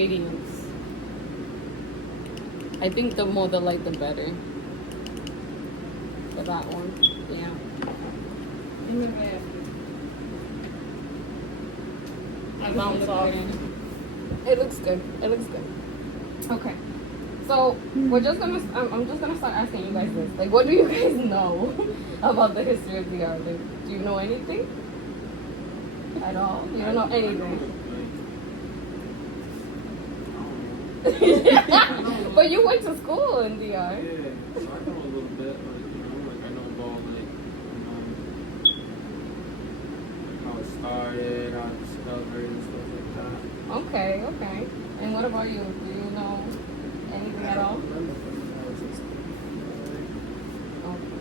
radiance. I think the more the light, the better. For that one, yeah. I bounce off. It looks good. It looks good. Okay. So we're just gonna. I'm just gonna start asking you guys this. Like, what do you guys know about the history of DR? Like, do you know anything at all? You don't know anything. But you went to school in DR. Yeah, so I know a little bit. Like, I know about how it started, how it discovered, and stuff like that. Okay, okay. And what about you? Do you know anything at all? Okay,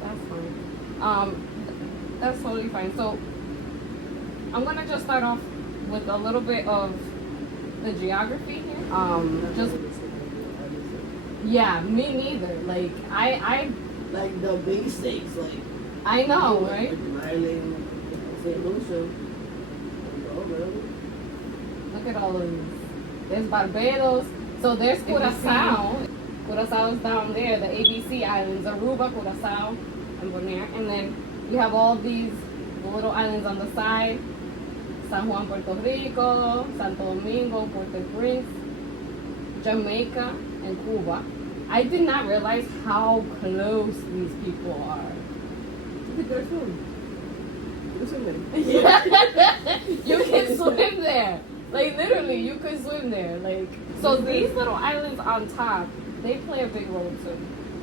that's fine. That's totally fine. So I'm gonna just start off with a little bit of the geography here. Just yeah, me neither. Like I like the basics, like I know, right? Island, St. Lucia. Oh, really? Look at all of these. There's Barbados. So there's Curacao. Curacao is down there. The ABC Islands, Aruba, Curacao, and Bonaire. And then you have all these little islands on the side. San Juan, Puerto Rico, Santo Domingo, Puerto Prince, Jamaica, and Cuba. I did not realize how close these people are. You can swim. You can swim there. Like, literally, you can swim there. Like, so these little islands on top, they play a big role too.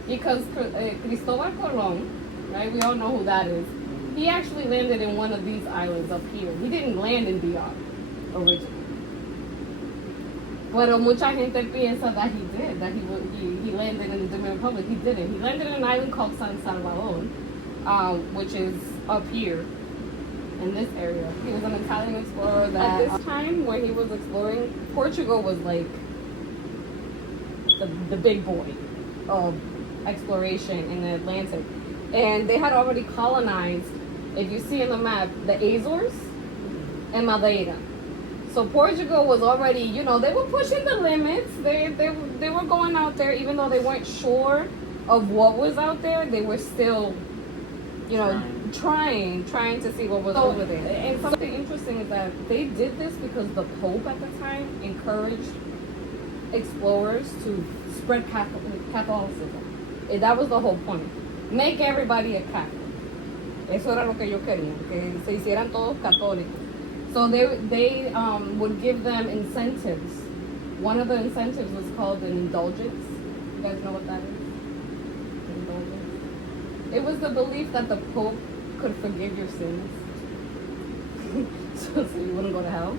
Because Cristobal Colon, right, we all know who that is. He actually landed in one of these islands up here. He didn't land in DR originally. Pero mucha gente piensa that he did, that he landed in the Dominican Republic. He didn't. He landed in an island called San Salvador, which is up here in this area. He was an Italian explorer that at this time when he was exploring, Portugal was like the big boy of exploration in the Atlantic. And they had already colonized, if you see in the map, the Azores and Madeira. So Portugal was already, you know, they were pushing the limits. They were going out there, even though they weren't sure of what was out there. They were still, you know, trying to see what was over there. And something interesting is that they did this because the Pope at the time encouraged explorers to spread Catholicism. That was the whole point. Make everybody a Catholic. Eso era lo que yo quería, que se hicieran todos católicos. So they would give them incentives. One of the incentives was called an indulgence. You guys know what that is? Indulgence. It was the belief that the Pope could forgive your sins. so you wouldn't go to hell.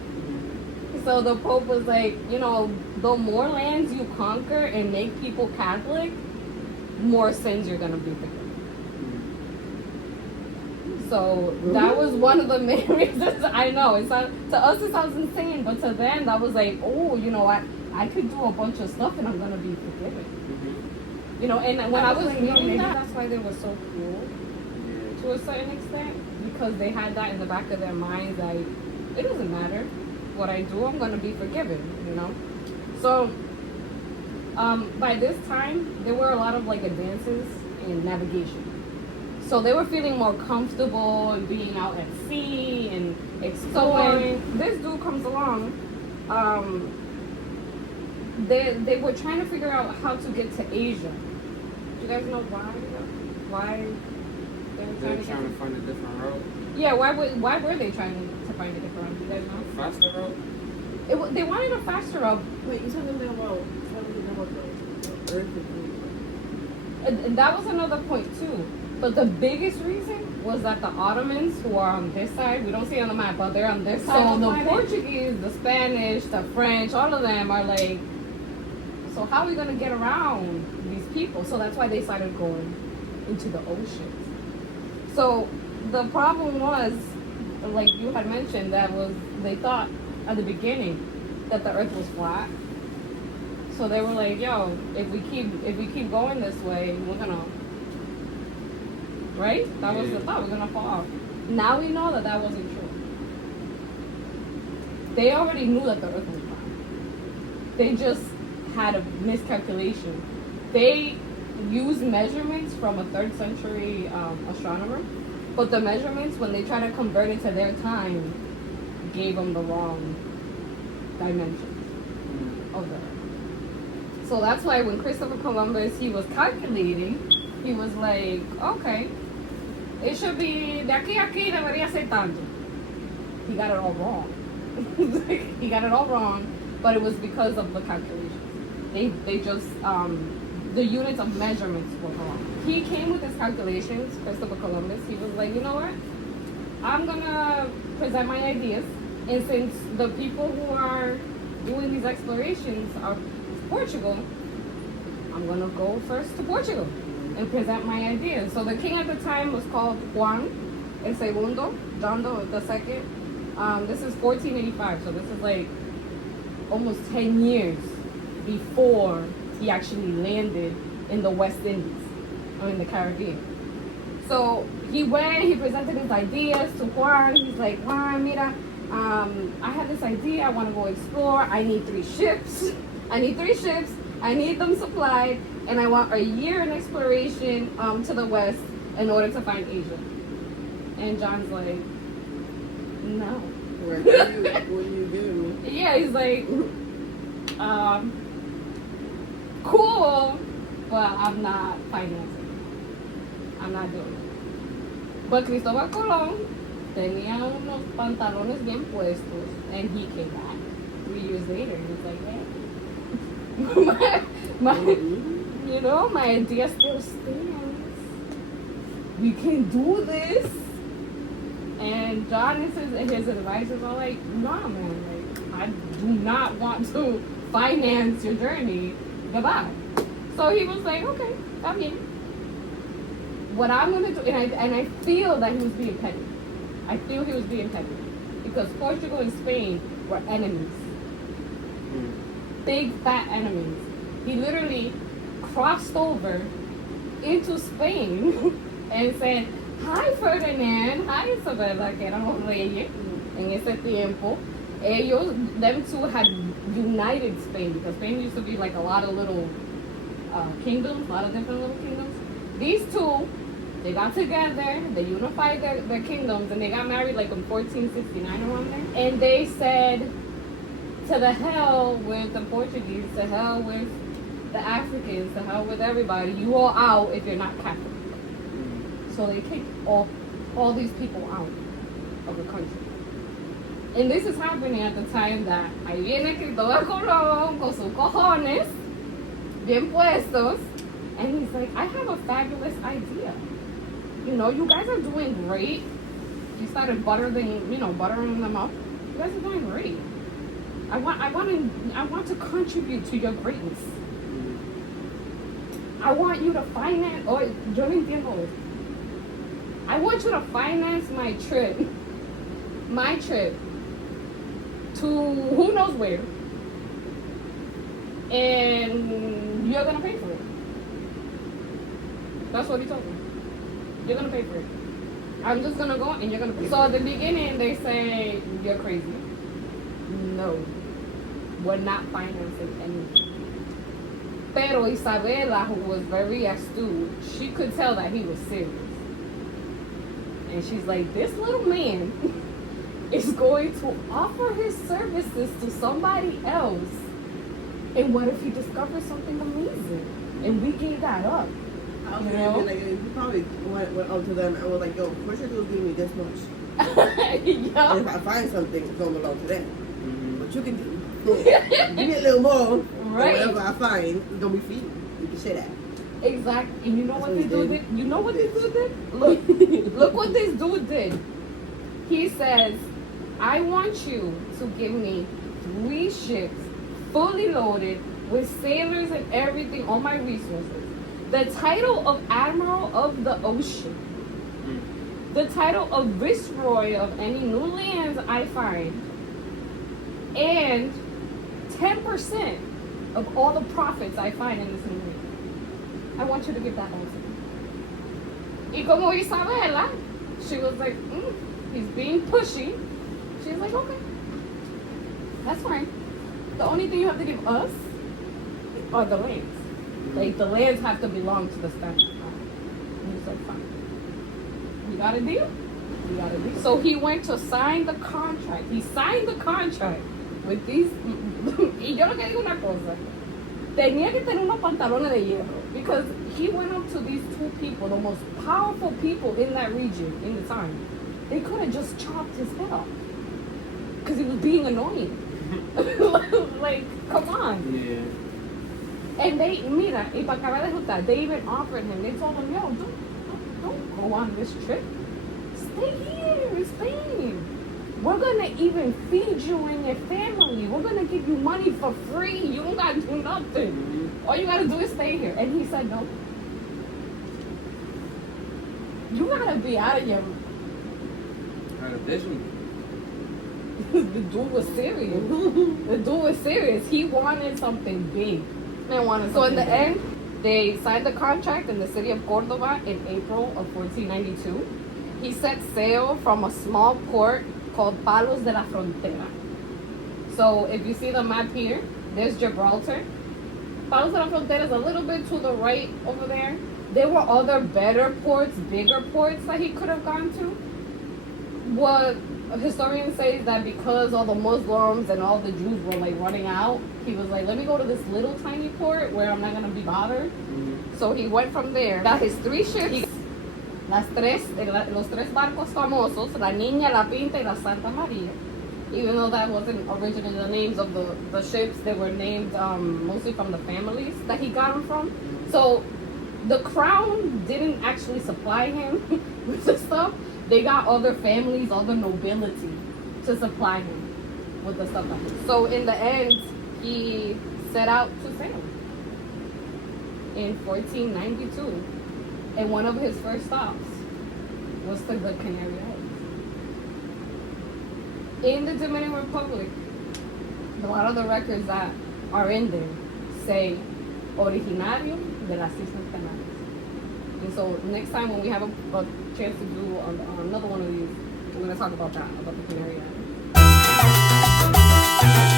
So the Pope was like, you know, the more lands you conquer and make people Catholic, more sins you're gonna be forgiven. So that was one of the main reasons. I know to us it sounds insane, but to them that was like, oh, you know, I could do a bunch of stuff and I'm gonna be forgiven. You know, and when I was reading that, that's why they were so cruel to a certain extent, because they had that in the back of their minds, like, it doesn't matter what I do, I'm gonna be forgiven. You know, so by this time there were a lot of like advances in navigation. So they were feeling more comfortable and being out at sea and exploring. So this dude comes along. They were trying to figure out how to get to Asia. Do you guys know why? Why they were trying to find a different route? Yeah, why were they trying to find a different route? Do you guys know? A faster route? They wanted a faster route. Wait, you talking about the Earth? And that was another point too. But the biggest reason was that the Ottomans, who are on this side, we don't see it on the map, but they're on this side. So the Portuguese, the Spanish, the French, all of them are like, so how are we going to get around these people? So that's why they started going into the oceans. So the problem was, like you had mentioned, that was they thought at the beginning that the Earth was flat. So they were like, yo, if we keep going this way, we're gonna, right? That was the thought, we're gonna fall off. Now we know that wasn't true. They already knew that the Earth was flat. They just had a miscalculation. They used measurements from a 3rd century astronomer, but the measurements, when they try to convert it to their time, gave them the wrong dimensions of the Earth. So that's why when Christopher Columbus, he was calculating, he was like, okay, it should be, de aquí a aquí debería ser tanto. He got it all wrong. He got it all wrong, but it was because of the calculations. They just, the units of measurements were wrong. He came with his calculations, Christopher Columbus. He was like, you know what? I'm gonna present my ideas. And since the people who are doing these explorations are Portugal, I'm gonna go first to Portugal and present my ideas. So the king at the time was called Juan el Segundo, John the Second. This is 1485, so this is like almost 10 years before he actually landed in the West Indies, or in the Caribbean. So he went, he presented his ideas to Juan. He's like, Juan, mira, I have this idea, I want to go explore. I need 3 ships. I need them supplied, and I want a year in exploration to the west in order to find Asia. And John's like, no. What you giving me? Yeah, he's like, cool, but I'm not financing. I'm not doing it. But Cristóbal Colón tenía unos pantalones bien puestos, and he came back 3 years later. He was like, yeah, my idea still stands. We can do this. And John and his advisors are like, nah, man, like, I do not want to finance your journey. Goodbye. So he was like, okay, I'm in. What I'm gonna do, and I feel that he was being petty. I feel he was being petty because Portugal and Spain were enemies, big fat enemies. He literally crossed over into Spain and said, hi Ferdinand, hi Isabella, que eran los reyes en ese tiempo. Them two had united Spain because Spain used to be like a lot of little kingdoms, a lot of different little kingdoms. These two, they got together, they unified their kingdoms, and they got married like in 1469 around there. And they said, to the hell with the Portuguese, to hell with the Africans, to hell with everybody. You all out if you're not Catholic. So they kicked all these people out of the country. And this is happening at the time that ahí viene Cristóbal Colón con sus cojones, bien puestos, and he's like, I have a fabulous idea. You know, you guys are doing great. He started buttering them up. You guys are doing great. I want to contribute to your greatness. I want you to finance, yo no entiendo. I want you to finance my trip to who knows where, and you're gonna pay for it. That's what he told me. You're gonna pay for it. I'm just gonna go and you're gonna pay. So at the beginning they say you're crazy. No, we're not financing anything. Pero Isabella, who was very astute, she could tell that he was serious. And she's like, this little man is going to offer his services to somebody else. And what if he discovers something amazing? And we gave that up. I was you probably went up to them and was like, yo, first you do is give me this much. Yeah. And if I find something, it's going to belong to them. But you can do. Give me a little more. Right. Whatever I find, it's going to be for you. You can say that. Exactly. And you know what this dude did? You know what this dude did? Look what this dude did. He says, I want you to give me 3 ships fully loaded with sailors and everything, all my resources. The title of Admiral of the Ocean. The title of Viceroy of any new lands I find. And 10% of all the profits I find in this new land. I want you to give that all to me. Y como Isabella, she was like, he's being pushy. She's like, okay, that's fine. the only thing you have to give us are the lands. Like, the lands have to belong to the Spanish crown. And he said, fine. You got a deal? You got a deal. So he went to sign the contract. He signed the contract with these. Y yo lo que digo una cosa. Tenía que tener unos pantalones de hierro. Because he went up to these two people, the most powerful people in that region in the time. They could have just chopped his head off. Because he was being annoying. Like, come on. Yeah. And they, mira, y para acabar de juntar, they even offered him, they told him, yo, don't go on this trip. Stay here in Spain. We're gonna even feed you and your family. We're gonna give you money for free. You don't gotta do nothing. Mm-hmm. All you gotta do is stay here. And he said, no. You gotta be out of your... Out of vision. The dude was serious. The dude was serious. He wanted something big. Man wanted so in the end, they signed the contract in the city of Córdoba in April of 1492. He set sail from a small port called Palos de la Frontera. So if you see the map here, there's Gibraltar. Palos de la Frontera is a little bit to the right over there. There were other better ports, bigger ports that he could have gone to. What historians say is that because all the Muslims and all the Jews were like running out, he was like, let me go to this little tiny port where I'm not going to be bothered. Mm-hmm. So he went from there. Got his 3 ships, los tres barcos famosos, La Niña, La Pinta, y La Santa Maria. Even though that wasn't originally the names of the ships, they were named mostly from the families that he got them from. So the crown didn't actually supply him with the stuff. They got other families, other nobility to supply him with the stuff. So in the end, he set out to sail in 1492. And one of his first stops was to the Canary Islands. In the Dominican Republic, a lot of the records that are in there say originario de las Islas Canarias. And so next time when we have a chance to do another one of these, we're going to talk about that, about the Canary Islands.